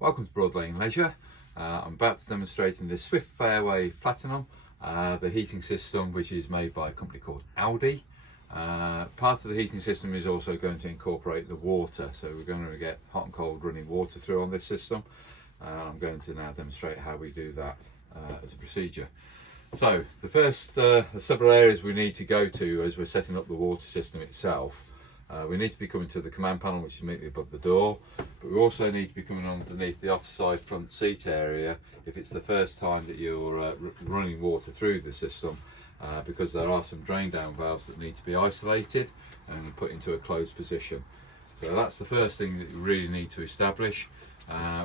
Welcome to Broadlane Leisure. I'm about to demonstrate in this Swift Fairway Platinum the heating system, which is made by a company called Audi. Part of the heating system is also going to incorporate the water, so we're going to get hot and cold running water through on this system. I'm going to now demonstrate how we do that as a procedure. So the first several areas we need to go to as we're setting up the water system itself. We need to be coming to the command panel, which is immediately above the door, but we also need to be coming underneath the offside front seat area if it's the first time that you're running water through the system, because there are some drain down valves that need to be isolated and put into a closed position. So that's the first thing that you really need to establish.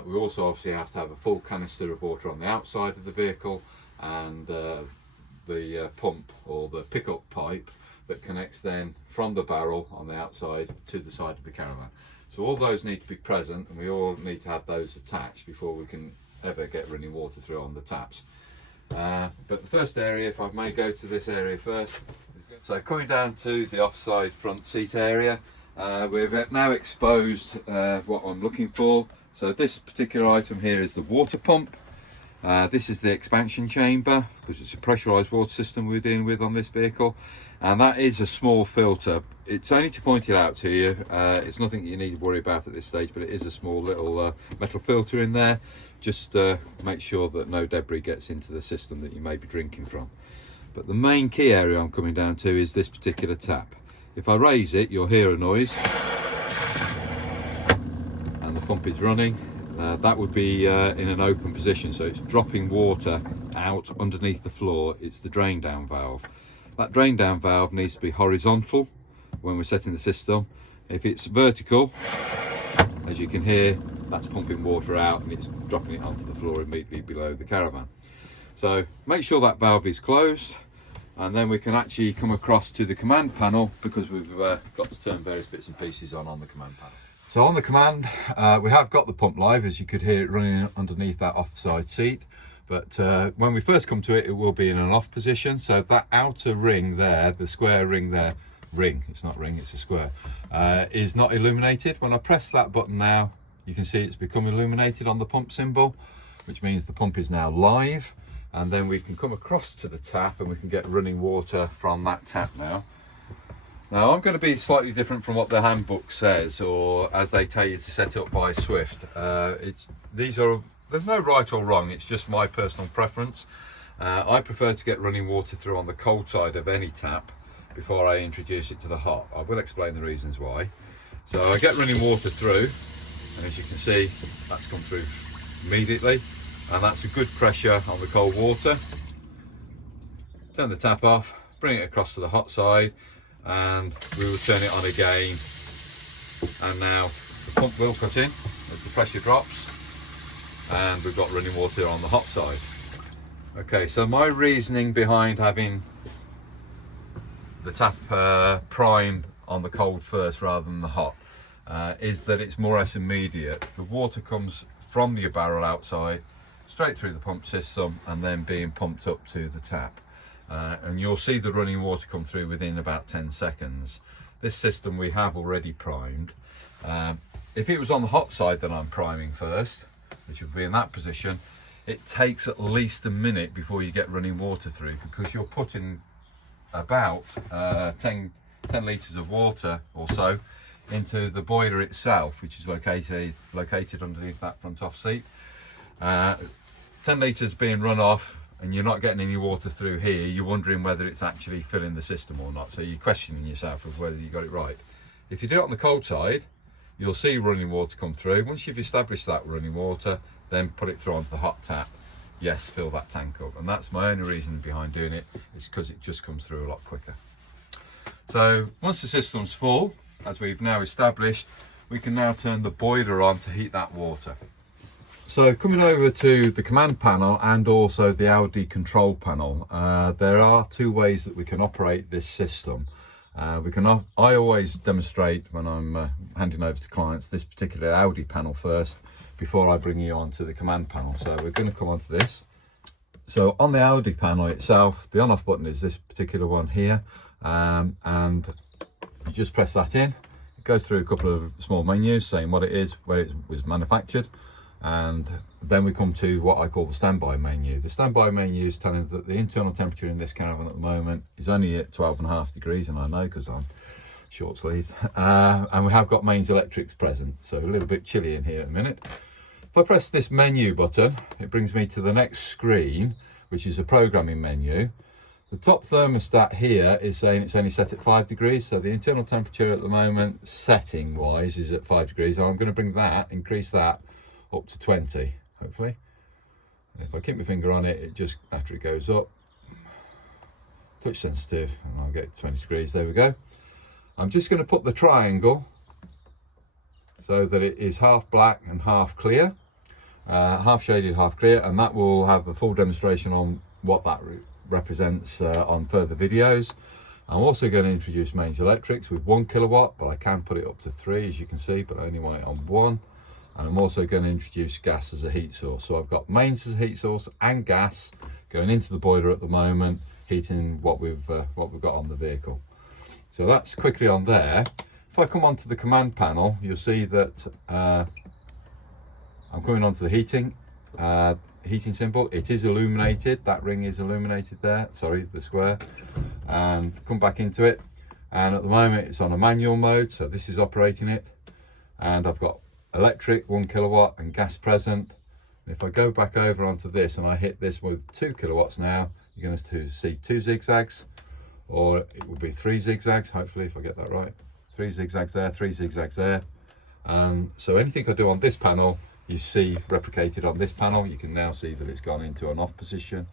We also obviously have to have a full canister of water on the outside of the vehicle, and the pump or the pickup pipe that connects then from the barrel on the outside to the side of the caravan. So all those need to be present, and we all need to have those attached before we can ever get running water through on the taps. But the first area, if I may go to this area first, so coming down to the offside front seat area, we've now exposed what I'm looking for. So this particular item here is the water pump. This is the expansion chamber, because it's a pressurised water system we're dealing with on this vehicle, and that is a small filter. It's only to point it out to you, it's nothing you need to worry about at this stage, but it is a small little metal filter in there, just make sure that no debris gets into the system that you may be drinking from. But the main key area I'm coming down to is this particular tap. If I raise it, you'll hear a noise, and the pump is running. That would be in an open position, so it's dropping water out underneath the floor. It's the drain down valve. That drain down valve needs to be horizontal when we're setting the system. If it's vertical, as you can hear, that's pumping water out and it's dropping it onto the floor immediately below the caravan. So make sure that valve is closed, and then we can actually come across to the command panel, because we've got to turn various bits and pieces on the command panel. So on the command, we have got the pump live, as you could hear it running underneath that offside seat. But when we first come to it, it will be in an off position. So that outer ring there, the square ring there, it's not ring, it's a square, is not illuminated. When I press that button now, you can see it's become illuminated on the pump symbol, which means the pump is now live. And then we can come across to the tap and we can get running water from that tap now. Now I'm going to be slightly different from what the handbook says, or as they tell you to set up by Swift. There's no right or wrong, it's just my personal preference. I prefer to get running water through on the cold side of any tap before I introduce it to the hot. I will explain the reasons why. So I get running water through, and as you can see, that's come through immediately, and that's a good pressure on the cold water. Turn the tap off, bring it across to the hot side, and we will turn it on again, and now the pump will cut in as the pressure drops, and we've got running water on the hot side. Okay, so my reasoning behind having the tap primed on the cold first rather than the hot is that it's more or less immediate. The water comes from the barrel outside straight through the pump system and then being pumped up to the tap. And you'll see the running water come through within about 10 seconds. This system we have already primed. If it was on the hot side that I'm priming first, which would be in that position, it takes at least a minute before you get running water through, because you're putting about 10 litres of water or so into the boiler itself, which is located underneath that front off seat. 10 litres being run off, and you're not getting any water through here, you're wondering whether it's actually filling the system or not. So you're questioning yourself of whether you got it right. If you do it on the cold side, you'll see running water come through. Once you've established that running water, then put it through onto the hot tap. Yes, fill that tank up. And that's my only reason behind doing it, is because it just comes through a lot quicker. So once the system's full, as we've now established, we can now turn the boiler on to heat that water. So coming over to the command panel and also the Audi control panel, there are two ways that we can operate this system. I always demonstrate when I'm handing over to clients this particular Audi panel first before I bring you on to the command panel. So we're going to come on to this. So on the Audi panel itself, the on-off button is this particular one here, and you just press that in. It goes through a couple of small menus saying what it is, where it was manufactured, And then we come to what I call the standby menu. The standby menu is telling us that the internal temperature in this caravan at the moment is only at 12.5 degrees, and I know because I'm short sleeved. And we have got mains electrics present, so a little bit chilly in here at the minute. If I press this menu button, it brings me to the next screen, which is a programming menu. The top thermostat here is saying it's only set at 5 degrees, so the internal temperature at the moment, setting wise, is at 5 degrees. And I'm going to bring that, increase that up to 20, hopefully. And if I keep my finger on it, it just, after it goes up, touch sensitive, and I'll get 20 degrees. There we go. I'm just going to put the triangle so that it is half black and half clear, half shaded, half clear, and that will have a full demonstration on what that represents on further videos. I'm also going to introduce mains electrics with 1 kilowatt, but I can put it up to 3, as you can see, but I only want it on 1. And I'm also going to introduce gas as a heat source. So I've got mains as a heat source and gas going into the boiler at the moment, heating what we've got on the vehicle. So that's quickly on there. If I come onto the command panel, you'll see that I'm coming onto the heating symbol. It is illuminated. That ring is illuminated there. Sorry, the square. And come back into it. And at the moment it's on a manual mode, so this is operating it. And I've got electric 1 kilowatt and gas present. And if I go back over onto this and I hit this with 2 kilowatts now, you're going to see 2 zigzags, or it will be 3 zigzags, hopefully, if I get that right. 3 zigzags there, 3 zigzags there. And so anything I do on this panel, you see replicated on this panel. You can now see that it's gone into an off position,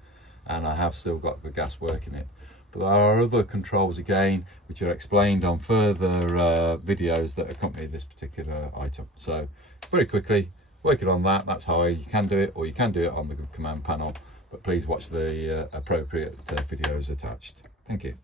and I have still got the gas working it. But there are other controls again, which are explained on further videos that accompany this particular item. So very quickly, working on that, that's how you can do it, or you can do it on the command panel, but please watch the appropriate videos attached. Thank you.